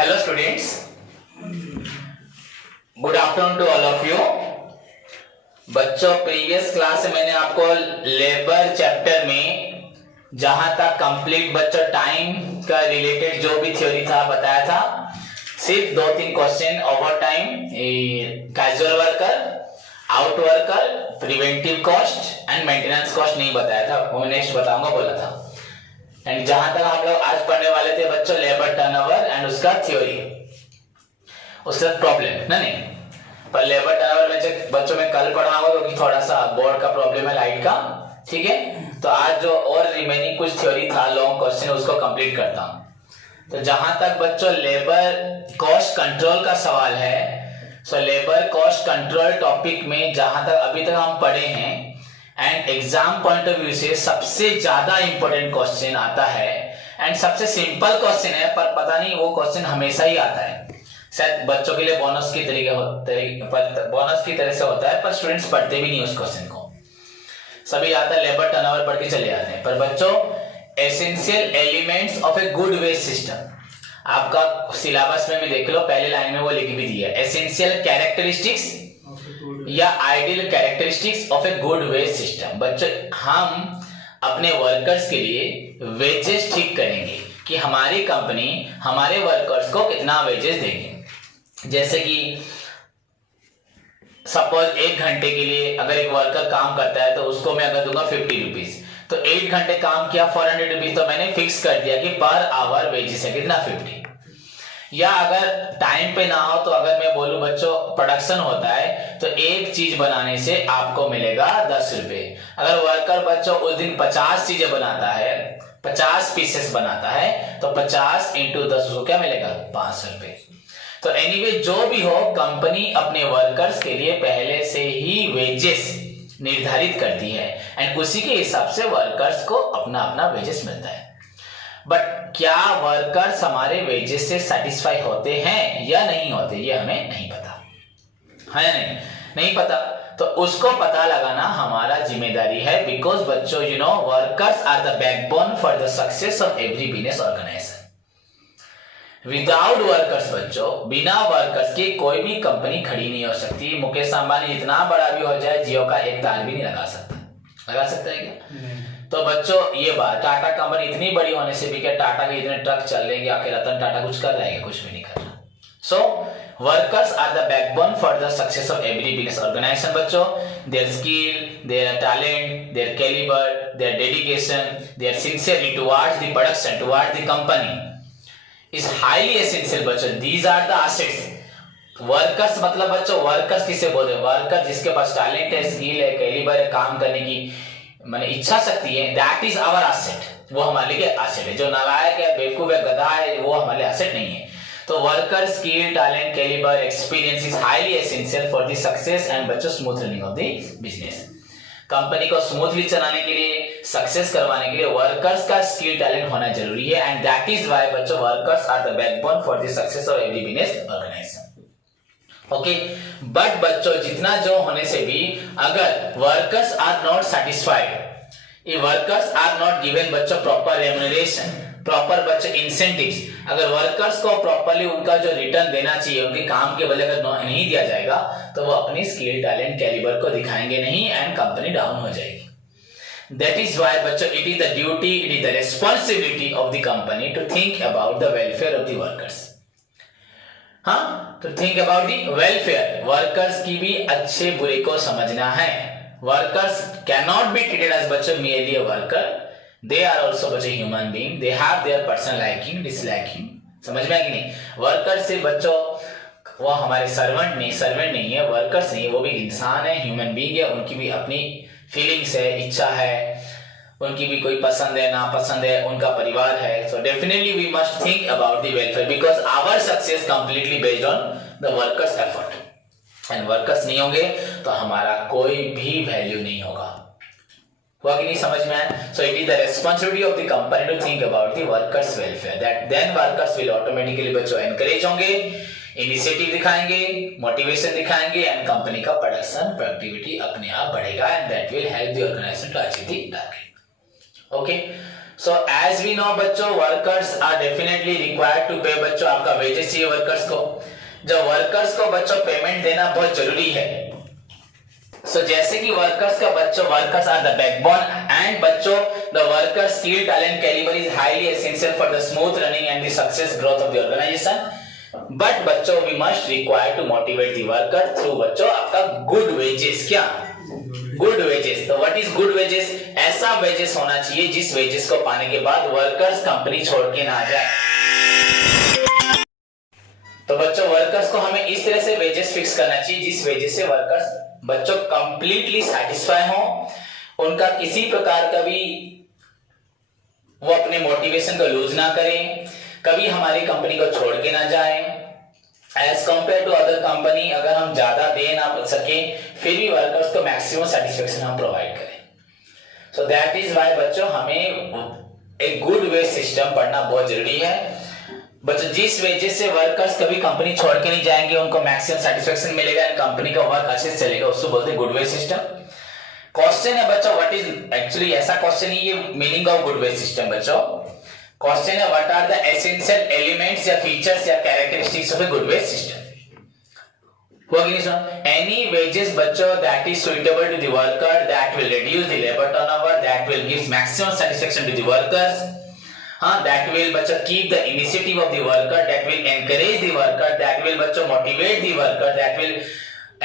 Hello students, good afternoon to all of you. बच्चों, previous class में मैंने आपको लेबर चैप्टर में जहां तक कंप्लीट बच्चों टाइम का रिलेटेड जो भी थ्योरी था बताया था। सिर्फ 2-3 question over time, casual worker, out worker, preventive cost and maintenance cost नहीं बताया था, वो नेक्स्ट बताऊंगा बोला था। एंड जहां तक हम लोग आज पढ़ने वाले थे बच्चों लेबर टर्नओवर एंड उसका थ्योरी, उसका प्रॉब्लम नहीं, पर लेबर टर्नओवर में बच्चों में कल पढ़ा होगा क्योंकि थोड़ा सा बोर्ड का प्रॉब्लम है लाइट का, ठीक है। तो आज जो और रिमेनिंग कुछ थ्योरी था लॉन्ग क्वेश्चन उसको कंप्लीट करता हूं। तो जहां तक बच्चों लेबर कॉस्ट कंट्रोल का सवाल है, so labour cost control topic में जहां तक अभी तक हम पढ़े हैं and exam point of view से सबसे ज्यादा इंपॉर्टेंट क्वेश्चन आता है एंड सबसे सिंपल क्वेश्चन है, पर पता नहीं वो क्वेश्चन हमेशा ही आता है। शायद बच्चों के लिए बोनस की तरह से होता है, पर स्टूडेंट्स पढ़ते भी नहीं उस क्वेश्चन को। सभी आता है लेबर टर्नओवर पढ़ के चले जाते हैं। पर बच्चों, essential elements of a good wage system, आपका सिलेबस में भी देख लो, पहले लाइन में वो लिख भी दिया, एसेंशियल कैरेक्टरिस्टिक्स या ideal characteristics of a good wage system. बच्चों, हम अपने वर्कर्स के लिए वेजेस ठीक करेंगे कि हमारी कंपनी हमारे वर्कर्स को कितना वेजेस देगी। जैसे कि सपोज 1 घंटे के लिए अगर एक वर्कर काम करता है तो उसको मैं अगर दूंगा 50 रुपीज, तो 8 घंटे काम किया 400 रुपीज, तो मैंने फिक्स कर दिया कि पर आवर वेजेस है कितना 50। या अगर टाइम पे ना हो तो अगर मैं बोलूं बच्चों प्रोडक्शन होता है तो एक चीज बनाने से आपको मिलेगा 10 रुपए। अगर वर्कर बच्चों उस दिन 50 चीजें बनाता है, 50 पीसेस बनाता है, तो 50 इंटू 10 उसको क्या मिलेगा 500 रुपए। तो एनीवे जो भी हो, कंपनी अपने वर्कर्स के लिए पहले से ही वेजेस निर्धारित करती है एंड उसी के हिसाब से वर्कर्स को अपना अपना वेजेस मिलता है। बट क्या वर्कर्स हमारे वेजेस से सेटिस्फाई होते हैं या नहीं होते, ये हमें नहीं पता है या नहीं पता। तो उसको पता लगाना हमारा जिम्मेदारी है, बिकॉज बच्चों you know workers are the backbone for the success of every business organisation. Without workers बच्चों, बिना वर्कर्स के कोई भी कंपनी खड़ी नहीं हो सकती। मुकेश अंबानी जितना बड़ा भी हो जाए, जियो का एक तार भी नहीं लगा सकता है क्या? तो बच्चों ये बात, टाटा कंपनी इतनी बड़ी होने से भी क्या टाटा के इतने ट्रक चल रहे हैं कि रतन टाटा कुछ कर रहा है? कुछ भी नहीं कर रहा। So workers are the backbone for the success of every business organisation. बच्चों, their skill, their talent, their calibre, their dedication, their sincerity towards the production, towards the company is highly essential. बच्चों, these are the assets. Workers मतलब बच्चों, workers किसे बोलते हैं? Worker जिसके पास talent है, स्किल है, कैलिबर है, काम करने की माने इच्छा शक्ति है, दैट इज आवर एसेट। वो हमारे लिए एसेट है। जो नालायक है, बेवकूफ है, गधा है, वो हमारे एसेट नहीं है। तो worker skill, talent, calibre, experience is highly essential for the success and बच्चों smooth running of the business. Company को स्मूथली चलाने के लिए, सक्सेस करवाने के लिए वर्कर्स का स्किल टैलेंट होना जरूरी है एंड दैट इज व्हाई बच्चों workers are the backbone for the success of every business organisation. Okay, but बच्चों जितना जो होने से भी अगर workers are not satisfied, if workers are not given बच्चों प्रॉपर रेम्यूनरेशन, प्रॉपर बच्चों इंसेंटिव्स, अगर वर्कर्स को प्रॉपर्ली उनका जो रिटर्न देना चाहिए उनके काम के बदले अगर नहीं दिया जाएगा तो वो अपनी स्किल, टैलेंट, कैलिबर को दिखाएंगे नहीं एंड कंपनी डाउन हो जाएगी। दैट इज व्हाई बच्चों it is the duty, it is the responsibility of the company to think about the welfare of the workers. हाँ, to think about the welfare, workers की भी अच्छे बुरे को समझना है। Workers cannot be treated as बच्चों merely a worker, they are also बच्चों human being, they have their personal liking, disliking, समझ में है कि नहीं? वर्कर से बच्चों वो हमारे सर्वेंट नहीं है, वर्कर्स नहीं है, वो भी इंसान है, ह्यूमन बीइंग है, उनकी भी अपनी फीलिंग्स है, इच्छा है, उनकी भी कोई पसंद है, नापसंद है, उनका परिवार है। So definitely we must think about the welfare because our success completely based on the workers effort and workers नहीं होंगे तो हमारा कोई भी वैल्यू नहीं होगा। हुआ कि नहीं समझ में आया? So it is the responsibility of the company to think about the workers welfare, that then workers will automatically बच्चों एनकरेज होंगे, इनिशिएटिव दिखाएंगे, मोटिवेशन दिखाएंगे एंड कंपनी का प्रोडक्शन प्रोडक्टिविटी अपने आप बढ़ेगा and that will help the organisation to achieve the target. Okay, so as we know बच्चों, workers are definitely required to pay. बच्चों आपका वेजेस चाहिए वर्कर्स को, जब वर्कर्स को बच्चों पेमेंट देना बहुत जरूरी है। सो जैसे कि वर्कर्स का बच्चों, workers are the backbone and बच्चों the worker skill talent calibre is highly essential for the smooth running and the success growth of the organisation. But बच्चों we must require to motivate the worker through बच्चों आपका good wages. क्या good wages? तो what is good wages? ऐसा wages होना चाहिए जिस wages को पाने के बाद वर्कर्स कंपनी छोड़ के ना जाए। तो बच्चों वर्कर्स को हमें इस तरह से वेजेस फिक्स करना चाहिए जिस वेजेस से वर्कर्स बच्चों कंप्लीटली सेटिस्फाई हो, उनका किसी प्रकार का भी वो अपने मोटिवेशन को लूज ना करें, कभी हमारी कंपनी को छोड़ के ना जाए। As compare to other company अगर हम ज्यादा दे ना सके फिर भी वर्कर्स को मैक्सिमम सेटिस्फेक्शन हम प्रोवाइड करें। सो दैट इज वाई बच्चों हमें एक गुड वेज सिस्टम पढ़ना बहुत जरूरी है। बच्चों जिस वजह से वर्कर्स कभी कंपनी छोड़ के नहीं जाएंगे, उनको मैक्सिमम सेटिस्फेक्शन मिलेगा एंड कंपनी का वर्क अच्छे से चलेगा, उसको बोलते हैं गुड वेज सिस्टम। क्वेश्चन है बच्चों व्हाट इज एक्चुअली, ऐसा क्वेश्चन ही ये meaning of good wage system. बच्चों क्वेश्चन है what are the essential elements या फीचर्स या characteristics of a good wage system. हुआ कि नहीं सुन? एनी वेजेस बच्चों that is suitable to the worker, that will reduce the labour turnover, that will give maximum satisfaction to the workers. that will बच्चों keep the initiative of the worker, that will encourage the worker, that will बच्चों motivate the worker, that will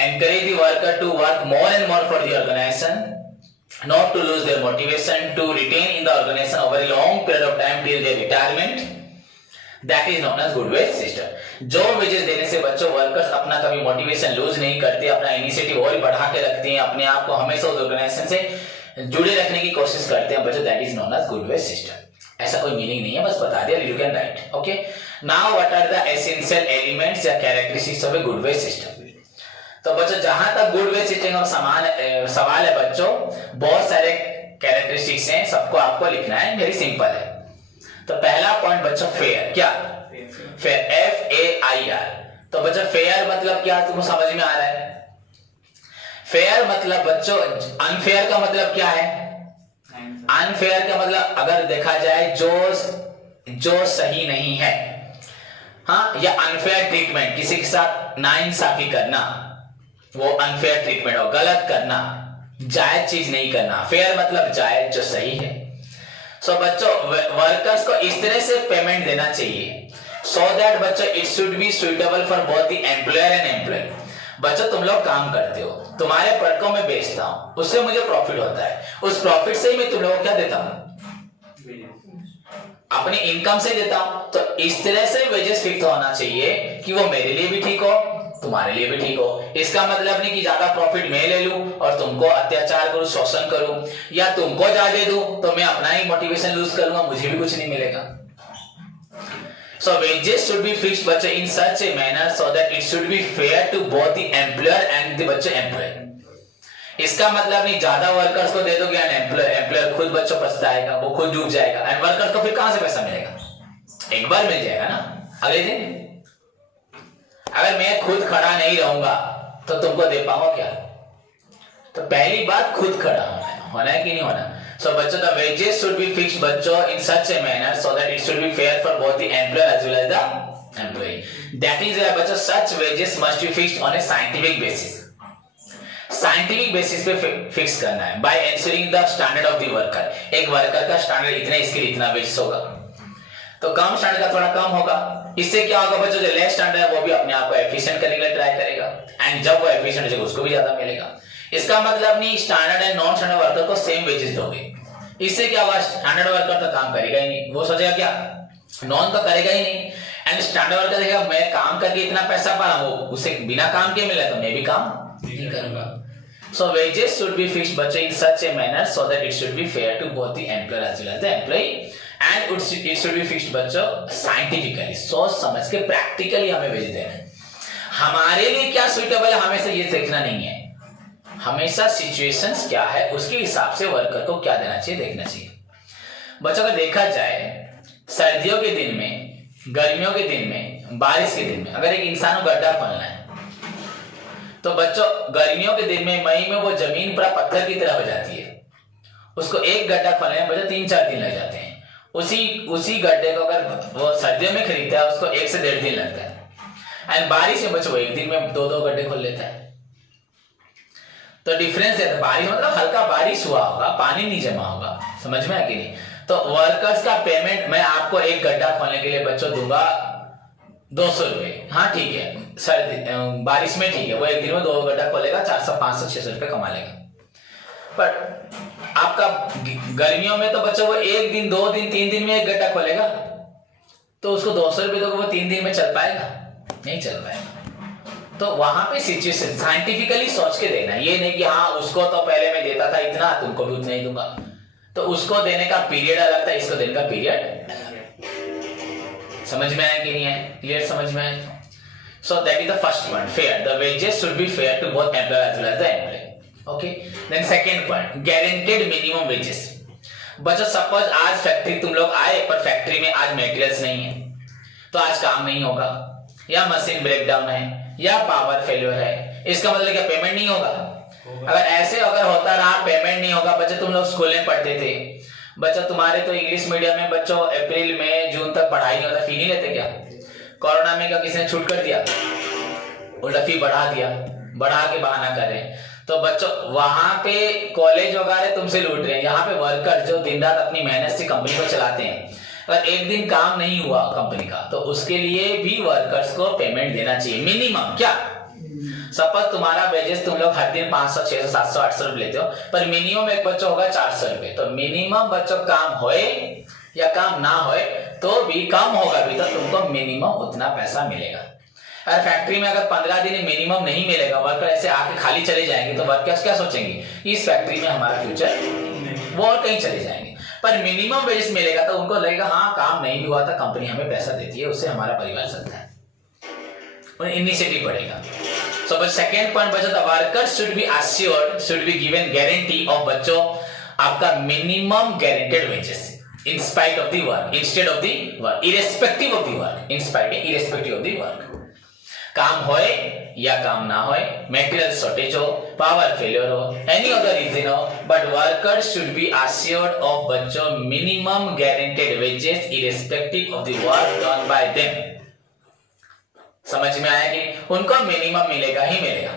encourage the worker to work more and more for the organization, not to lose their motivation, to retain in the organization over a long period of time till their retirement. That is known as good wage system. जो wages देने से बच्चों workers अपना कभी motivation lose नहीं करते, अपना initiative और बढ़ा के रखते हैं, अपने आप को हमेशा उस ऑर्गेनाइजेशन से जुड़े रखने की कोशिश करते हैं बच्चों, that is known as good wage system. ऐसा कोई मीनिंग नहीं है, बस बता दिया, you can write. Okay, now what are the essential elements या characteristics of a good wage system. तो बच्चों जहां तक गुड वेज सिस्टम का सवाल है बच्चों, बहुत सारे कैरेक्टरिस्टिक्स हैं, सबको आपको लिखना है, वेरी सिंपल है। तो पहला पॉइंट बच्चों फेयर। क्या फेयर? FAIR। तो बच्चों फेयर मतलब क्या, तुमको समझ में आ रहा है? फेयर मतलब बच्चों, अनफेयर का मतलब क्या है? अनफेयर का मतलब अगर देखा जाए जो सही नहीं है, हाँ, या अनफेयर ट्रीटमेंट, किसी के साथ नाइंसाफी करना, वो अनफेयर ट्रीटमेंट हो, गलत करना, जायज चीज नहीं करना। फेयर मतलब जायज, जो सही है। सो बच्चों वर्कर्स को इस तरह से पेमेंट देना चाहिए सो दैट बच्चों it should be suitable for both the employer and employee. बच्चों तुम लोग काम करते हो, तुम्हारे प्रोडक्ट को मैं बेचता हूं, उससे मुझे प्रॉफिट होता है, उस प्रॉफिट से ही मैं तुम लोगों को क्या देता हूं? अपनी इनकम से देता हूं। तो इस तरह से वेजेस फिक्स होना चाहिए कि वो मेरे लिए भी ठीक हो, तुम्हारे लिए भी ठीक हो। इसका मतलब नहीं कि ज्यादा प्रॉफिट मैं ले लूं और तुमको अत्याचार करूं, शोषण करूं, या तुमको ज्यादा दूं तो मैं अपना ही मोटिवेशन लूज करूंगा, मुझे भी कुछ नहीं मिलेगा। So wages should be fixed बच्चे in such a manner so that it should be fair to both the employer and the बच्चे employee। इसका मतलब नहीं ज्यादा वर्कर्स को दे दोगे एंड एम्प्लॉयर खुद बच्चों पछताएगा, वो खुद डूब जाएगा, एंड वर्कर्स को फिर कहां से पैसा मिलेगा? एक बार मिल जाएगा ना, अगले दिन। अगर मैं खुद खड़ा नहीं रहूंगा तो तुमको दे पाऊंगा क्या? तो पहली बात खुद खड़ा होना है कि नहीं होना? So बच्चों the wages should be fixed बच्चों in such a manner so that it should be fair for both the employer as well as the employee. That is why बच्चों such wages must be fixed on a scientific basis. Scientific basis पे fix करना है by ensuring the standard of the worker। एक worker का standard इतना, इसके लिए इतना वेजेस होगा, तो कम स्टैंडर्ड का थोड़ा कम होगा। इससे क्या होगा बच्चों, जो लेस स्टैंडर्ड है वो भी अपने आप को एफिशिएंट करने के लिए ट्राई करेगा, एंड जब वो एफिशिएंट हो जाएगा उसको भी ज्यादा मिलेगा। इसका मतलब नहीं standard and non standard worker को सेम वेजेस दोगे, इससे क्या होगा, स्टैंडर्ड वर्कर तो काम करेगा ही नहीं, वो सोचेगा क्या नॉन तो करेगा ही नहीं, एंड स्टैंडर्ड वर्कर देखेगा मैं काम करके इतना पैसा पा रहा हूं, उसे बिना काम के मिला तो मैं भी काम नहीं करूंगा। So wages should be fixed बच्चों in such a manner so that it should be fair to both the employer as well as the employee, and it should be fixed बच्चों scientifically, सोच समझ के प्रैक्टिकली हमें veg देना है। हमारे लिए क्या सुइटेबल है हमेशा ये देखना नहीं है, हमेशा सिचुएशंस क्या है उसके हिसाब से वर्कर को क्या देना चाहिए देखना चाहिए। बच्चों अगर देखा जाए सर्दियों के दिन में, गर्मियों के दिन में, बारिश के दिन में अगर एक इंसान को गड्ढा खोलना है तो बच्चों गर्मियों के दिन में मई में वो जमीन पूरा पत्थर की तरह हो जाती है, उसको एक गड्ढा खोलने में बच्चों 3-4 दिन लग जाते हैं, उसी गड्ढे को अगर वो सर्दियों में खरीदता है उसको 1 से 1.5 दिन लगता है, एंड बारिश में बच्चों वो 1 दिन में 2 गड्ढे खोल लेता है। तो डिफरेंस है, बारिश मतलब हल्का बारिश हुआ होगा, पानी नहीं जमा होगा, समझ में है कि नहीं। तो वर्कर्स का पेमेंट मैं आपको एक गड्ढा खोलने के लिए बच्चों दूंगा 200 रुपए, हाँ ठीक है, सर्दी बारिश में ठीक है, वो 1 दिन में 2 गड्ढा खोलेगा, 400 500 600 रुपए कमा लेगा। पर आपका गर्मियों में तो बच्चों वो 1 दिन 2 दिन 3 दिन में एक गड्ढा खोलेगा, तो उसको 200 रुपए दोगे वो 3 दिन में चल पाएगा? नहीं चल पाएगा। तो वहां पे सिचुएशन साइंटिफिकली सोच के देना, ये नहीं कि हाँ उसको तो पहले मैं देता था इतना, तुमको भी उतना ही दूंगा। तो उसको देने का पीरियड अलग था, इसको देने का पीरियड अलग। समझ में आया कि नहीं है? क्लियर समझ में आया? So that is the first point, fair, the wages should be fair to both employer as well as the employee. Okay, then second point, guaranteed minimum wages. बच्चों सपोज आज फैक्ट्री तुम लोग आए, पर फैक्ट्री में आज मटेरियल्स नहीं है, तो आज काम नहीं होगा, या मशीन ब्रेकडाउन है, या पावर फेल्योर है, इसका मतलब क्या पेमेंट नहीं होगा? अगर ऐसे अगर होता रहा पेमेंट नहीं होगा, बच्चे तुम लोग स्कूल में पढ़ते थे, बच्चा तुम्हारे तो इंग्लिश मीडियम में बच्चों अप्रैल में जून तक पढ़ाई नहीं होता, फी नहीं लेते क्या? कोरोना में क्या किसी ने छूट कर दिया? उल्टा फी बढ़ा दिया, बढ़ा के बहाना कर रहे हैं। तो बच्चों वहां पे कॉलेज वगैरह तुमसे लूट रहे हैं, यहाँ पे वर्कर जो दिन रात अपनी मेहनत से कंपनी को चलाते हैं, अगर एक दिन काम नहीं हुआ कंपनी का, तो उसके लिए भी वर्कर्स को पेमेंट देना चाहिए मिनिमम। क्या सपोज तुम्हारा वेजेस तुम लोग हर दिन 500 600 700 800 रुपए लेते हो, पर मिनिमम एक बच्चों होगा 400 रुपए, तो मिनिमम बच्चों काम होए या काम ना होए तो भी कम होगा भी, तो तुमको मिनिमम उतना पैसा मिलेगा। अगर फैक्ट्री में अगर 15 दिन मिनिमम नहीं मिलेगा, वर्कर ऐसे आके खाली चले जाएंगे, तो वर्कर्स क्या सोचेंगे, इस फैक्ट्री में हमारा फ्यूचर, वो और कहीं चले जाएंगे। पर मिनिमम वेजेस मिलेगा तो उनको लगेगा हाँ काम नहीं भी हुआ था, कंपनी हमें पैसा देती है, उससे हमारा परिवार चलता है, इनिशिएटिव बढ़ेगा। सो बट सेकंड पॉइंट बच्चों, the workers should be assured, should be given guarantee of बच्चों आपका minimum guaranteed wages in spite of the work, instead of the work, irrespective of the work, in spite irrespective of the work. काम होए या काम ना होए, material shortage हो, power failure हो, एनी अदर रीजन हो, but workers should be assured of बच्चों minimum guaranteed wages irrespective of the work done by them. समझ में आया कि उनको मिनिमम मिलेगा ही मिलेगा।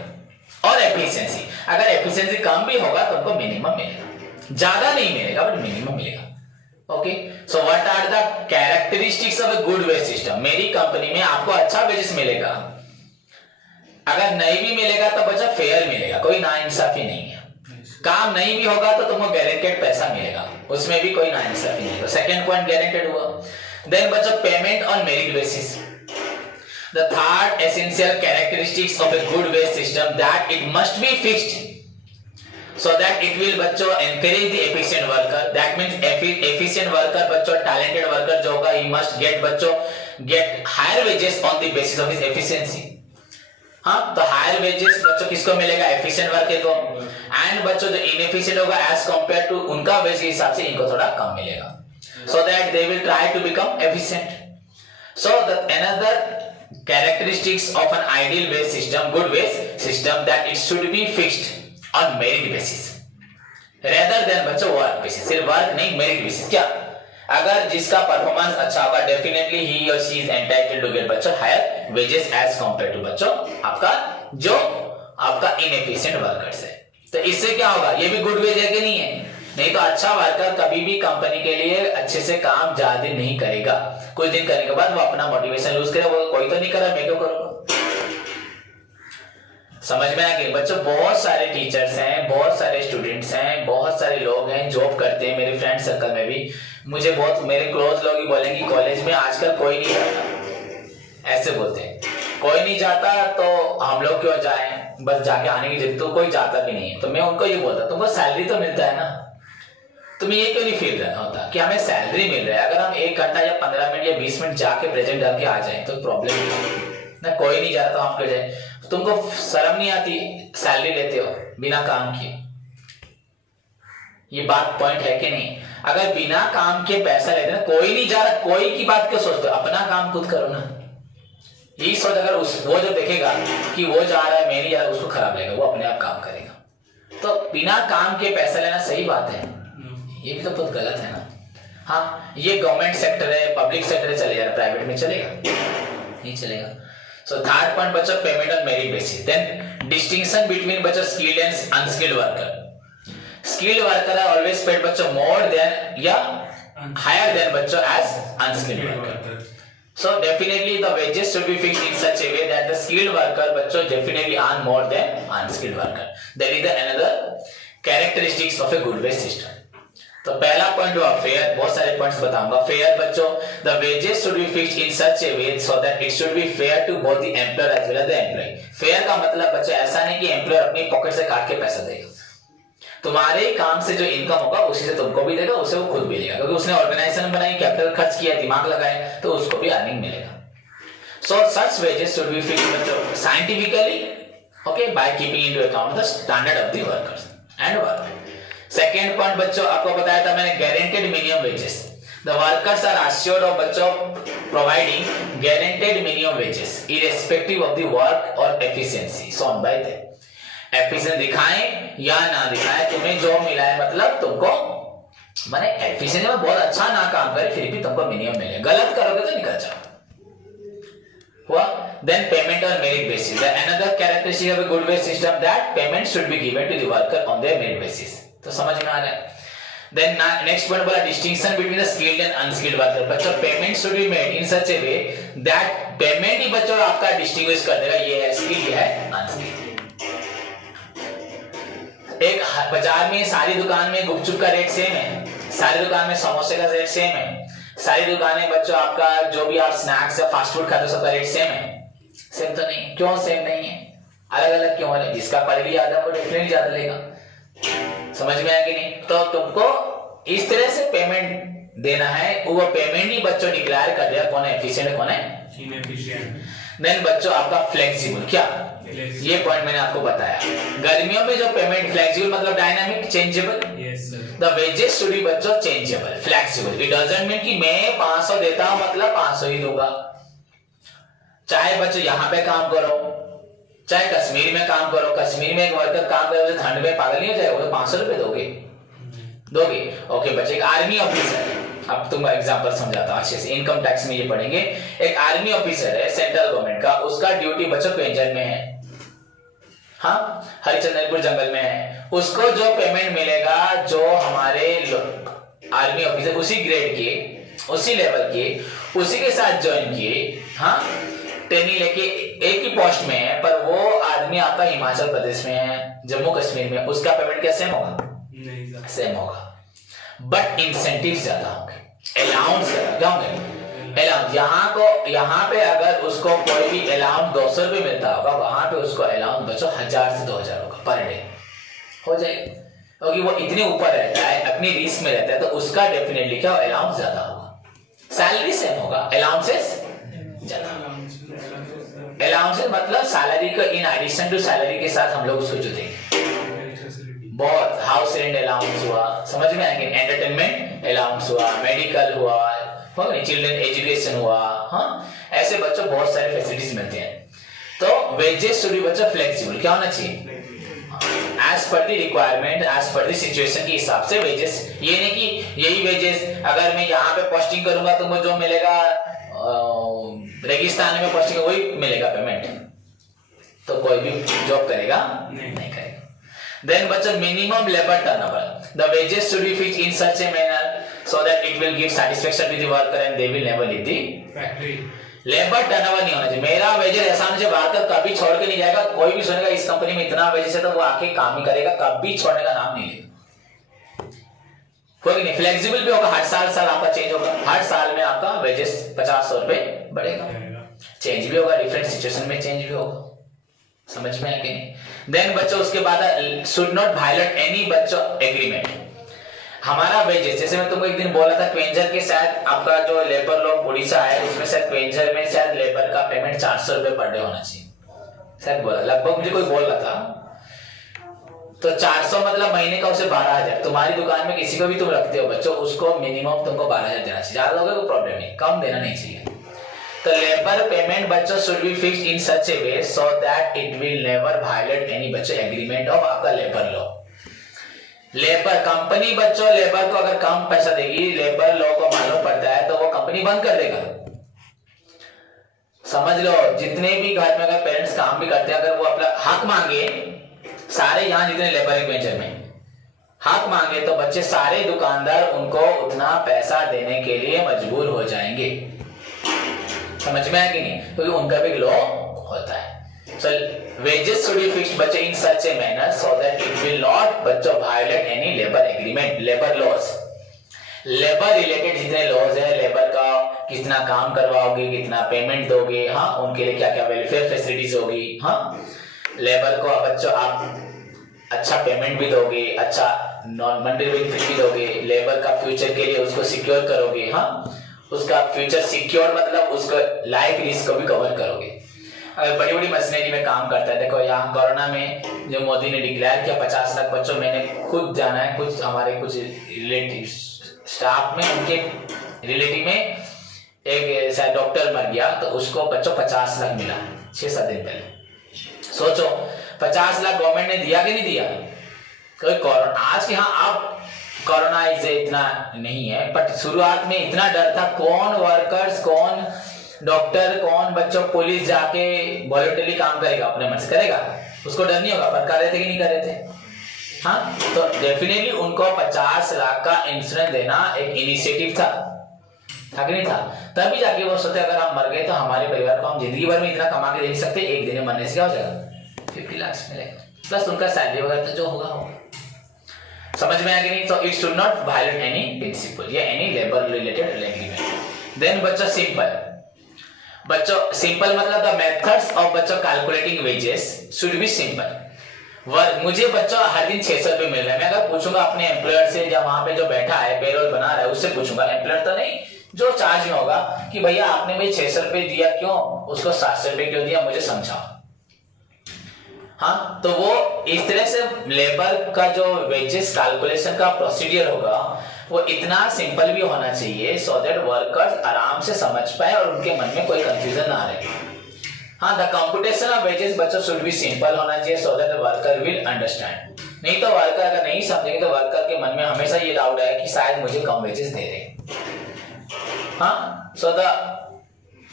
और एफिशिएंसी, अगर एफिशिएंसी कम भी होगा तो उनको मिनिमम मिलेगा, ज्यादा नहीं मिलेगा बट मिनिमम मिलेगा। Okay, so what are the characteristics of a good wage system. मेरी कंपनी में आपको अच्छा वेजेस मिलेगा, अगर नहीं भी मिलेगा तो बच्चा फेयर मिलेगा, कोई नाइंसाफी नहीं है। काम नहीं भी होगा तो तुमको गारंटेड पैसा मिलेगा, उसमें भी कोई नाइंसाफी नहीं है। तो सेकंड पॉइंट गारंटेड हुआ। देन बच्चा payment on merit basis. The third essential characteristics of a good wage system that it must be fixed so that it will बच्चों encourage the efficient worker. That means efficient worker बच्चों talented worker जो होगा he must get बच्चों get higher wages on the basis of his efficiency. हाँ, तो higher wages बच्चों किसको मिलेगा? एफिशिएंट वर्कर को। एंड बच्चों जो इनएफिशिएंट होगा एज कंपेयर टू उनका वेज के हिसाब से इनको थोड़ा कम मिलेगा, so that they will try to become efficient. So the another characteristics of an ideal wage system, good wage system, that it should be fixed on merit basis rather than बच्चों work basis। सिर्फ work नहीं, merit basis। क्या? अगर जिसका performance अच्छा होगा definitely he or she is entitled to get बच्चों higher wages as compared to बच्चों आपका जो आपका inefficient workers है। तो इससे क्या होगा? ये भी गुड वेज है कि नहीं है? नहीं तो अच्छा वर्कर कभी भी कंपनी के लिए अच्छे से काम ज्यादा दिन नहीं करेगा, कुछ दिन करने के बाद वो अपना मोटिवेशन लूज करे, वो कोई तो नहीं कर रहा, मैं क्यों करूंगा। समझ में आया कि बच्चों बहुत सारे टीचर्स हैं, बहुत सारे स्टूडेंट्स हैं, बहुत सारे लोग हैं जॉब करते हैं, मेरे फ्रेंड सर्कल में भी मुझे बहुत मेरे क्लोज लोग ही बोलेंगे कॉलेज में आजकल कोई नहीं जाता, ऐसे बोलते हैं कोई नहीं जाता तो हम लोग क्यों जाएं, बस जाके आने की जरूरत, तो कोई जाता भी नहीं है। तो मैं उनको ये बोलता तुमको सैलरी तो मिलता है ना, तुम्हें ये क्यों नहीं फील रहा होता कि हमें सैलरी मिल रहा है, अगर हम 1 घंटा या 15 मिनट या 20 मिनट जाके प्रेजेंट डाल के आ जाए तो प्रॉब्लम नहीं ना, कोई नहीं जाता तो हम क्यों जाए। तुमको शर्म नहीं आती सैलरी लेते हो बिना काम किए? ये बात पॉइंट है कि नहीं? अगर बिना काम के पैसा लेते ना, कोई नहीं जा रहा, कोई की बात क्यों सोचते हो, अपना काम खुद करो ना। यही सोच अगर वो जो देखेगा कि वो जा रहा है मैं नहीं जा रहा, उसको खराब लगेगा, वो अपने आप काम करेगा। तो बिना काम के पैसा लेना सही बात है? ये भी तो बहुत गलत है ना। हाँ, ये गवर्नमेंट सेक्टर है, पब्लिक सेक्टर है, चलेगा, प्राइवेट में चलेगा नहीं चलेगा। सो थर्ड पॉइंट बच्चों payment on merit basis. Then distinction between बच्चों skilled and unskilled worker. Skilled worker are always paid बच्चों मोर देन या हायर देन बच्चों as unskilled worker. So definitely the wages should be fixed in such a way that the skilled worker बच्चों definitely earn more than unskilled worker. That is the another characteristics of a good wage system. तो पहला point हुआ fair, बहुत सारे points बताऊंगा। Fair बच्चों, the wages should be fixed in such a way so that it should be fair to both the employer as well as the employee. Fair का मतलब बच्चों ऐसा नहीं कि एम्प्लॉयर अपनी पॉकेट से काट के पैसा देगा, तुम्हारे काम से जो इनकम होगा उसी से तुमको भी देगा, उसे वो खुद भी देगा, क्योंकि उसने ऑर्गेनाइजेशन बनाई, कैपिटल खर्च किया, दिमाग लगाया, तो उसको भी अर्निंग मिलेगा। So such wages should be fixed scientifically, okay, by keeping into account the standard of the workers and work. Second point बच्चों आपको बताया था मैंने, guaranteed minimum wages. The workers are assured of बच्चों providing guaranteed minimum wages irrespective of the work और efficiency shown by them. Efficiency दिखाएं या ना दिखाएं, तुम्हें जॉब मिला है मतलब तुमको, माने एफिशिएंसी में बहुत अच्छा ना काम करे फिर भी तुमको मिनिमम मिलेगा, गलत करोगे तो निकल जाओ। हुआ? Then payment on merit basis. Another characteristic of a good wage system that payment should be given to the worker on their merit basis. तो समझ में आ रहा है? देन नेक्स्ट पॉइंट बोला distinction between the skilled and unskilled worker. बच्चों payment should be made in such a way that payment ही बच्चों आपका डिस्टिंग्विश कर देगा, ये है स्किल्ड, ये है अनस्किल्ड। एक बाजार में सारी दुकान में गुपचुप का रेट सेम है, सारी दुकान में समोसे का रेट सेम है, सारी दुकानें बच्चों आपका जो भी आप स्नैक्स या फास्ट फूड खाते हो सबका रेट सेम है? सेम तो नहीं। क्यों सेम नहीं है? अलग अलग क्यों है? जिसका क्वालिटी ज्यादा वो डेफिनेटली ज्यादा लेगा। समझ में आया कि नहीं? तो तुमको इस तरह से पेमेंट देना है, वो पेमेंट ही बच्चों डिक्लेयर कर दिया कौन है एफिशिएंट कौन है इनएफिशिएंट। देन बच्चों आपका फ्लेक्सिबल, क्या ये पॉइंट मैंने आपको बताया। गर्मियों में जो पेमेंट फ्लेक्सिबल मतलब dynamic, changeable. The wages should be बच्चों changeable, flexible. It doesn't mean कि मैं 500 देता हूं मतलब 500 ही दूंगा। चाहे बच्चों यहां पे काम करो, चाहे कश्मीर में काम करो, कश्मीर में एक वर्कर काम करे ठंड में पागल नहीं हो जाएगा, तो 500 रुपए दोगे? ओके बच्चे, एक आर्मी ऑफिसर है, अब तुम एग्जांपल समझाता हूं अच्छे से, इनकम टैक्स में ये पढ़ेंगे। एक आर्मी ऑफिसर है सेंट्रल गवर्नमेंट का, उसका ड्यूटी बच्चों पेंशन में है, हाँ, हरिचंद्रपुर जंगल में है। उसको जो पेमेंट मिलेगा, जो हमारे आर्मी ऑफिसर उसी ग्रेड के, उसी लेवल के, उसी के साथ ज्वाइन किए, हाँ, ट्रेनिंग लेके एक ही पोस्ट में है, पर वो आदमी आपका हिमाचल प्रदेश में है, जम्मू कश्मीर में, उसका पेमेंट क्या सेम होगा? नहीं सेम होगा, बट इंसेंटिव ज्यादा होंगे, अलाउंस ज्यादा होंगे। अलाउंस यहाँ पे अगर उसको कोई भी अलाउंस 200 रुपए मिलता होगा, वहां पे उसको अलाउंस बच्चों 1000 से 2000 होगा पर डे हो जाएगा, क्योंकि वो इतने ऊपर रहता है, अपनी रिस्क में रहता है, तो उसका डेफिनेटली क्या अलाउंस ज्यादा होगा। सैलरी सेम होगा, अलाउंसेस ज्यादा। अलाउंसेस मतलब सैलरी का इन एडिशन टू सैलरी के साथ हम लोग उसको जो देंगे, बहुत हाउस रेंट अलाउंस हुआ, समझ में आएंगे, एंटरटेनमेंट अलाउंस हुआ, मेडिकल हुआ, चिल्ड्रन एजुकेशन हुआ, हाँ, ऐसे बच्चों बहुत सारे फैसिलिटीज मिलते हैं। तो वेजेस शुड बी बच्चों फ्लेक्सिबल, क्या होना चाहिए? As per the requirement, as per the situation के हिसाब से वेजेस। ये नहीं कि यही वेजेस अगर मैं यहाँ पे पोस्टिंग करूंगा तो मुझे जो मिलेगा रेगिस्तान में पोस्टिंग वही मिलेगा पेमेंट, तो कोई भी जॉब करेगा नहीं करेगा। Then बच्चों minimum labour turnover, the wages should be fixed in such a manner so that it will give satisfaction to the worker and they will never leave the factory. Labour turnover नहीं होना चाहिए, मेरा wages ऐसा होना चाहिए worker कभी छोड़ के नहीं जाएगा, कोई भी सुनेगा इस कंपनी में इतना वेजेस है तो वो आके काम ही करेगा, कभी छोड़ने का नाम नहीं लेगा। कोई नहीं, फ्लेक्सिबल भी होगा, हर साल आपका चेंज होगा, हर साल में आपका वेजेस 50-100 रुपए बढ़ेगा, चेंज भी होगा, डिफरेंट सिचुएशन में चेंज भी होगा। समझ में है कि नहीं? देन बच्चों उसके बाद शुड नॉट वायलेट एनी बच्चों एग्रीमेंट। हमारा वेजेस, जैसे मैं तुमको एक दिन बोला था क्वेंजर के साथ आपका जो लेबर लोग उड़ीसा है, उसमें शायद क्वेंजर में शायद लेबर का पेमेंट 400 रुपए पर डे होना चाहिए, शायद बोला, लगभग मुझे कोई बोल रहा था। तो 400 मतलब महीने का उसे 12,000। तुम्हारी दुकान में किसी को भी तुम रखते हो बच्चों, उसको मिनिमम तुमको 12,000 देना चाहिए, ज्यादा होगा कोई प्रॉब्लम नहीं, कम देना नहीं चाहिए। तो लेबर पेमेंट बच्चों should be fixed in such a way so that it will never violate any बच्चों एग्रीमेंट ऑफ आपका लेबर लॉ। लेबर कंपनी बच्चों लेबर को अगर कम पैसा देगी, लेबर लॉ को को मालूम पड़ता है तो वो कंपनी बंद कर देगा। समझ लो, जितने भी घर में अगर पेरेंट्स काम भी करते हैं, अगर वो अपना हक मांगे, सारे यहाँ जितने लेबर एक वेंचर में हक मांगे तो बच्चे सारे दुकानदार उनको उतना पैसा देने के लिए मजबूर हो जाएंगे। समझ में आया कि नहीं? क्योंकि उनका भी लॉ होता है। So wages should be fixed बच्चे in such a manner so that it will not बच्चों violate any labor agreement, labor laws। Labour related जितने लॉज है, लेबर का कितना काम करवाओगे, कितना पेमेंट दोगे, हाँ, उनके लिए क्या क्या वेलफेयर फैसिलिटीज होगी, हाँ, लेबर को बच्चों आप अच्छा पेमेंट भी दोगे, अच्छा नॉन मॉनेटरी बेनिफिट भी दोगे, लेबर का फ्यूचर के लिए उसको सिक्योर करोगे, हाँ, उसका फ्यूचर सिक्योर मतलब उसको लाइफ रिस्क को भी कवर करोगे। अगर बड़ी बड़ी मशीनरी में काम करता है, देखो यहाँ कोरोना में जो मोदी ने डिक्लेयर किया 50 लाख बच्चों, मैंने खुद जाना है, कुछ हमारे कुछ रिलेटिव स्टाफ में, उनके रिलेटिव में एक शायद डॉक्टर मर गया तो उसको बच्चों 50 लाख मिला 6-7 दिन पहले। सोचो 50 लाख गवर्नमेंट ने दिया कि नहीं दिया? कोई कोरोना आज के, हाँ अब कोरोना इसे इतना नहीं है, बट शुरुआत में इतना डर था। कौन वर्कर्स, कौन डॉक्टर, कौन बच्चों पुलिस जाके वॉलंटरी काम करेगा, अपने मन से करेगा? उसको डर नहीं होगा, पर कर रहे थे कि नहीं कर रहे थे? हाँ, तो डेफिनेटली उनको 50 लाख का इंश्योरेंस देना एक इनिशिएटिव था कि नहीं था? तभी जाके वो सोचते अगर हम मर गए तो हमारे परिवार को हम जिंदगी भर में इतना कमा के दे नहीं सकते, एक दिन में मरने से क्या हो जाएगा? 50 लाख मिलेगा प्लस उनका सैलरी वगैरह तो जो होगा होगा। समझ में आया कि नहीं? तो it should not violate any principle या any labour related agreement. Then बच्चों सिंपल मतलब द मेथड्स ऑफ बच्चों calculating wages should be simple. मुझे बच्चों हर दिन 600 रुपए मिल रहा है, मैं अगर पूछूंगा अपने एम्प्लॉयर से, या वहां पे जो बैठा है पेरोल बना रहा है उससे पूछूंगा, एम्प्लॉयर तो नहीं, जो चार्ज में होगा, कि भैया आपने भाई 600 रुपए दिया क्यों, उसको 700 रुपए क्यों दिया, मुझे समझाओ। हाँ, तो वो इस तरह से लेबर का जो वेजेस कैलकुलेशन का प्रोसीजर होगा वो इतना सिंपल भी होना चाहिए सो दैट वर्कर्स आराम से समझ पाए और उनके मन में कोई कंफ्यूजन ना रहे। हाँ, द कंप्यूटेशन ऑफ वेजेस बच्चों शुड बी सिंपल होना चाहिए so that the worker will understand. नहीं तो वर्कर अगर नहीं समझेंगे तो वर्कर के मन में हमेशा ये डाउट है कि शायद मुझे कम वेजेस दे रहे। हाँ, so the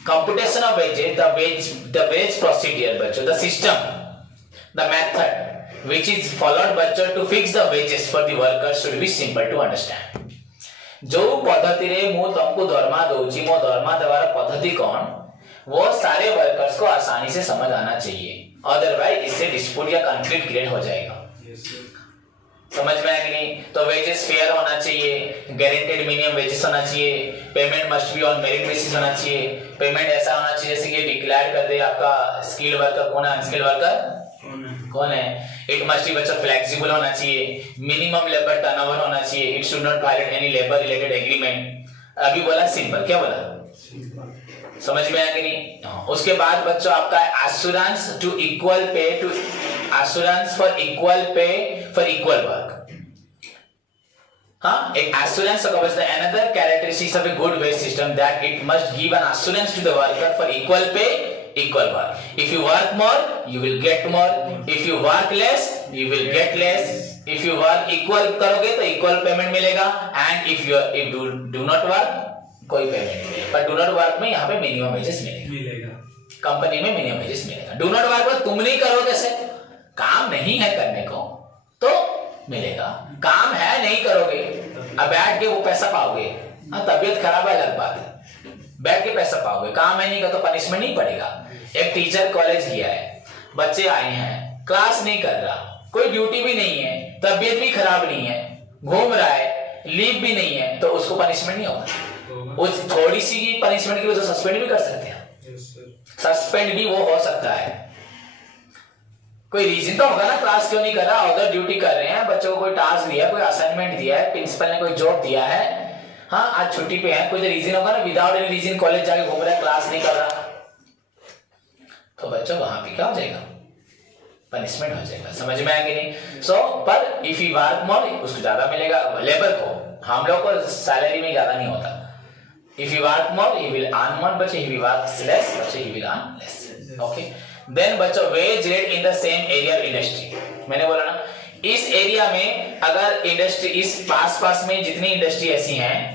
computation of wages, the wage procedure बच्चों, the system, the method which is followed बच्चों to fix the wages for the workers should be simple to understand। जो पद्धति रे मु तुमको दरमा दोची मो दरमा द्वारा पद्धति कौन, वो सारे वर्कर्स को आसानी से समझ आना चाहिए, अदरवाइज इससे डिस्प्यूट या कॉन्फ्लिक्ट क्रिएट हो जाएगा। समझ में आया कि नहीं? तो वेजेस फेयर होना चाहिए, गारंटेड मिनिमम वेजेस होना चाहिए, payment must be on merit basis होना चाहिए, पेमेंट ऐसा होना चाहिए जैसे कि डिक्लेयर कर दे आपका स्किल्ड वर्कर कौन है, अनस्किल्ड वर्कर कौन है। इट मस्ट बी बच्चा फ्लेक्सिबल होना चाहिए, मिनिमम लेबर टर्नओवर होना चाहिए, it should not violate any labour related agreement. अभी बोला सिंपल, क्या बोला? समझ में आया कि नहीं? उसके बाद बच्चों आपका assurance to equal pay, to assurance for equal pay for equal work. हाँ, एक एश्योरेंस का बच्चा another characteristics of a good wage system that it must give an assurance to the worker for equal pay equal work. If you work more, you will get more. If you work less, you will get less. If you work equal करोगे तो equal payment मिलेगा, and if do not work, कोई payment नहीं मिलेगा। पर do not work में यहाँ पे minimum wages मिलेगा। कंपनी में minimum wages मिलेगा। do not work में तुम नहीं करोगे से, काम नहीं है करने को तो मिलेगा, काम है नहीं करोगे, अब बैठ के वो पैसा पाओगे। हाँ, तबीयत खराब है अलग बात है, बैठ के पैसा पाओगे, काम है नहीं का तो पनिशमेंट नहीं पड़ेगा। एक टीचर कॉलेज गया है, बच्चे आए हैं, क्लास नहीं कर रहा, कोई ड्यूटी भी नहीं है, तबीयत भी खराब नहीं है, घूम रहा है, लीव भी नहीं है, तो उसको पनिशमेंट नहीं होगा। उस थोड़ी सी पनिशमेंट की वजह से सस्पेंड भी कर सकते हैं, सस्पेंड भी वो हो सकता है। कोई रीजन तो होगा ना, क्लास क्यों नहीं कर रहा, अदर ड्यूटी कर रहे हैं, बच्चों को कोई टास्क दिया, कोई असाइनमेंट दिया है, प्रिंसिपल ने कोई जॉब दिया है, हाँ आज छुट्टी पे है, कोई तो रीजन होगा ना। विदाउट एनी रीजन कॉलेज जाके घूम रहा है, क्लास नहीं कर रहा, तो बच्चों वहां पे क्या हो जाएगा, पनिशमेंट हो जाएगा। समझ में आया कि नहीं? सो पर इफ यू वर्क मोर उसको ज्यादा मिलेगा, लेबर को, हम लोग को सैलरी में ज्यादा नहीं होता। If you work more you will earn more, बच्चे इफ यू वर्क लेस बच्चे you will earn less. Okay, then बच्चों wage rate in the same area industry, मैंने बोला ना इस एरिया में अगर इंडस्ट्री, इस पास में जितनी इंडस्ट्री ऐसी हैं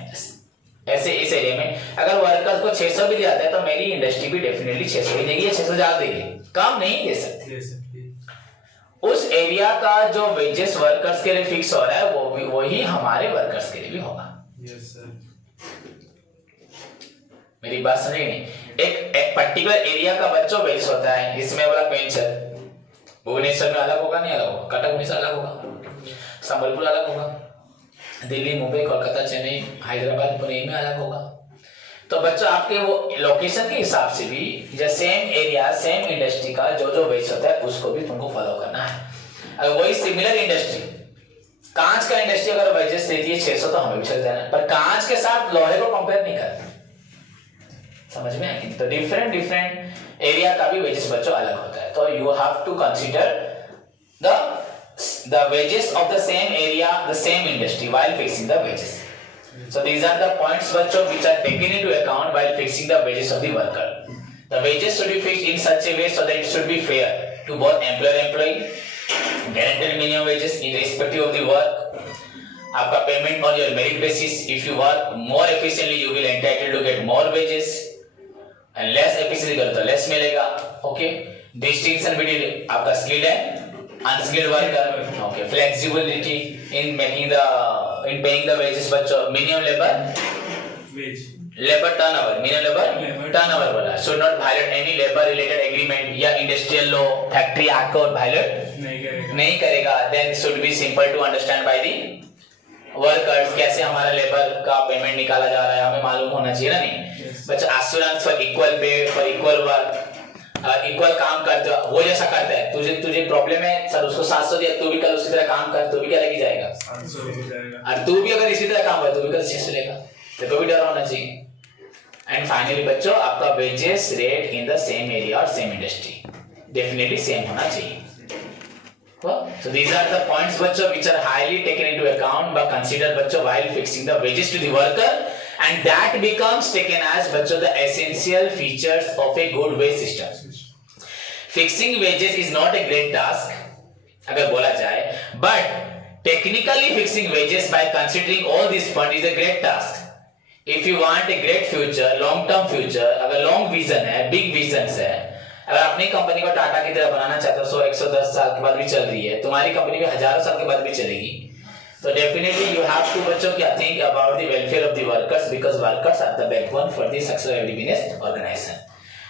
ऐसे इस एरिया में अगर वर्कर्स को 600 भी दिया है तो मेरी इंडस्ट्री भी डेफिनेटली 600 ही देगी या 600 ज्यादा देगी, कम नहीं दे सकती। उस एरिया का जो वेजेस वर्कर्स के लिए फिक्स हो रहा है वो भी वही हमारे वर्कर्स के लिए भी होगा। मेरी बात समझ नहीं? एक पर्टिकुलर एरिया का बच्चों वेजेस होता है, इसमें बोला पेंशन भुवनेश्वर में अलग होगा, नहीं अलग होगा, कटक भुवनेश्वर अलग होगा, संबलपुर अलग होगा, दिल्ली मुंबई कोलकाता चेन्नई हैदराबाद पुणे में अलग होगा। तो बच्चों आपके वो लोकेशन के हिसाब से भी जो सेम एरिया सेम इंडस्ट्री का जो जो वेज होता है उसको भी तुमको फॉलो करना है। अगर वही सिमिलर इंडस्ट्री कांच का इंडस्ट्री अगर वेजेस देती है 600 तो हमें भी चल जाना, पर कांच के साथ लोहे को कंपेयर नहीं करते, समझ में आएगी? तो डिफरेंट डिफरेंट एरिया का भी वेजेस बच्चों अलग होता है। तो you have to consider the wages of the same area, the same industry while fixing the wages. So these are the points bachcho which are taken into account while fixing the wages of the worker. The wages should be fixed in such a way so that it should be fair to both employer and employee. Guaranteed minimum wages in respective of the work. आपका payment on your merit basis. If you work more efficiently, you will entitled to get more wages. And less efficiently करो तो less मिलेगा. Okay. Distinction between आपका skilled है unskilled worker, okay, flexibility in paying the wages बच्चों, minimum labor turnover, minimum labor turnover बोला, should not violate any labor related agreement या industrial law, factory act को violate नहीं करेगा। Then should be simple to understand by the workers, कैसे हमारा labour का payment निकाला जा रहा है हमें मालूम होना चाहिए ना? नहीं बच्चों, assurance for equal pay for equal work, equal काम करते हो, वो जैसा करता है, तुझे प्रॉब्लम है सर उसको 700 दिया, तू भी कल उसी तरह काम कर, तो भी क्या लगी जाएगा 700 और तू भी अगर इसी तरह काम कर तो भी कल 600 लेगा, तो भी डर होना चाहिए। एंड फाइनली बच्चों आपका wages rate in the same area और सेम इंडस्ट्री डेफिनेटली सेम होना चाहिए। So these are the points बच्चों which are highly taken into account but considered बच्चों while fixing the wages to the worker, and that becomes taken as बच्चों the essential features of a good wage system. Fixing wages is not a great task अगर बोला जाए, but technically fixing wages by considering all these points is a great task. If you want a great future, long term future, अगर long vision है, big visions है, अगर अपनी company को टाटा की तरह बनाना चाहते हो 100-110 साल के बाद भी चल रही है, तुम्हारी कंपनी भी हजारों साल के बाद भी चलेगी, तो डेफिनेटली यू हैव टू बच्चों क्या think about the welfare of the workers, because workers are the backbone for the success of every business organisation,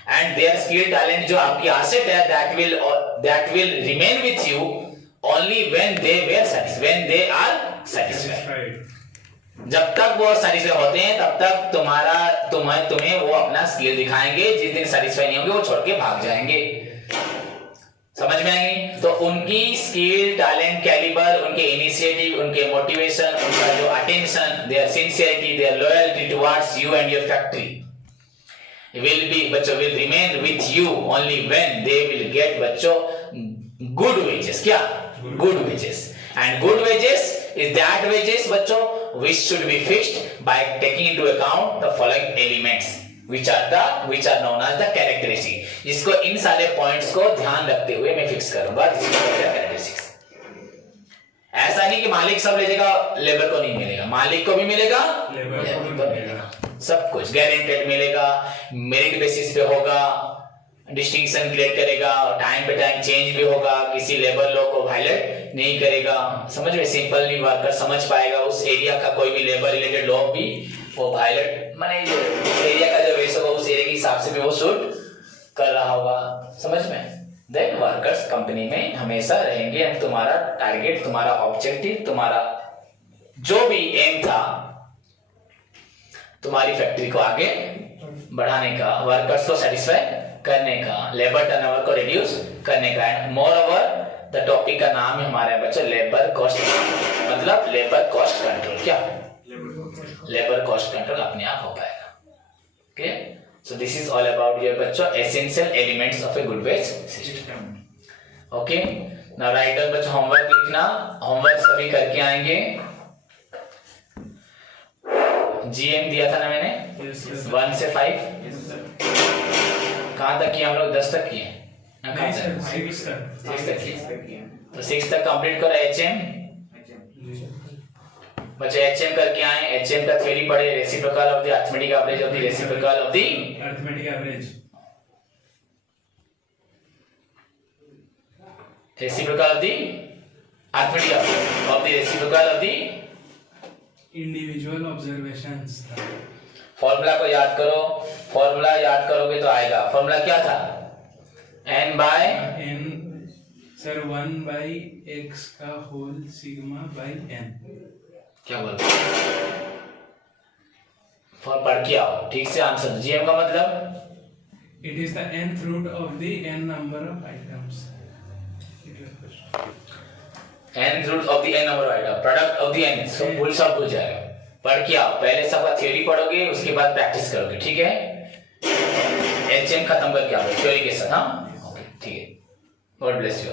and their skill talent जो आपकी एसेट है that will remain with you only when they are satisfied. जब तक वो satisfy होते हैं तब तक तुम्हें वो अपना स्किल दिखाएंगे, जिस दिन सैटिस्फाई नहीं होंगे वो छोड़ के भाग जाएंगे। समझ में आएंगे? तो उनकी स्किल टैलेंट कैलिबर, उनके इनिशिएटिव, उनके मोटिवेशन, उनका जो attention, their sincerity, their loyalty towards you and your factory will remain with you only when they will get बच्चों good wages। क्या good wages? And good wages is that wages बच्चों which should be fixed by taking into account the following elements which are known as the characteristics। जिसको इन सारे points को ध्यान रखते हुए मैं फिक्स करूंगा, कैरेक्टरिस्टिक्स। ऐसा नहीं कि मालिक सब ले जाएगा लेबर को नहीं मिलेगा, मालिक को भी मिलेगा लेबर को भी मिलेगा, सब कुछ गारंटेड मिलेगा, मेरिट बेसिस पे होगा, डिस्टिंक्शन क्रिएट करेगा, टाइम पे टाइम चेंज भी होगा, किसी लेबर लॉ को वायलेट नहीं करेगा। समझ में? सिंपली वर्कर समझ पाएगा उस एरिया का कोई भी लेबर रिलेटेड लॉ भी वो वायलेट माने एरिया का जो वेस होगा उस एरिया के हिसाब से भी वो शूट कर रहा होगा। समझ में? देन वर्कर्स कंपनी में हमेशा रहेंगे एंड तुम्हारा टारगेट, तुम्हारा ऑब्जेक्टिव, तुम्हारा जो भी एम था तुम्हारी फैक्ट्री को आगे बढ़ाने का, वर्कर्स को सेटिस्फाई करने का, लेबर टर्नओवर को रिड्यूस करने का, and moreover the topic का नाम है हमारे बच्चों लेबर कॉस्ट, मतलब लेबर कॉस्ट कंट्रोल। क्या लेबर कॉस्ट कंट्रोल अपने आप हो पाएगा। Okay, so this is all about your बच्चों essential elements of a good wage system. Okay, now write down बच्चों होमवर्क लिखना, होमवर्क सभी करके आएंगे। जीएम दिया था ना मैंने 1 से 5, कहां तक किए हम लोग? 10 तक किए, 6 तक किए, तो 6 तक कंप्लीट करो। एचएम बच्चे HCM करके आए, HCM का थ्योरी पढ़े, reciprocal of the arithmetic average of the reciprocal of the arithmetic average, reciprocal of the arithmetic average of the reciprocal of the individual observations. Formula को याद करो, फॉर्मूला याद करोगे तो आएगा। फॉर्मूला क्या था? n by n sir 1 by x का होल सिग्मा बाई n। क्या बोलते फॉर पढ़ के आओ ठीक से आंसर। जीएम का मतलब it is the nth root of the n number of items. n root of the n number of item, product of the n, सब फुल सब हो जाएगा। पढ़ के आओ, पहले सबका थ्योरी पढ़ोगे उसके बाद प्रैक्टिस करोगे, ठीक है? HCM खत्म करके आओ थ्योरी के साथ। हाँ ओके ठीक है, गॉड ब्लेस यू।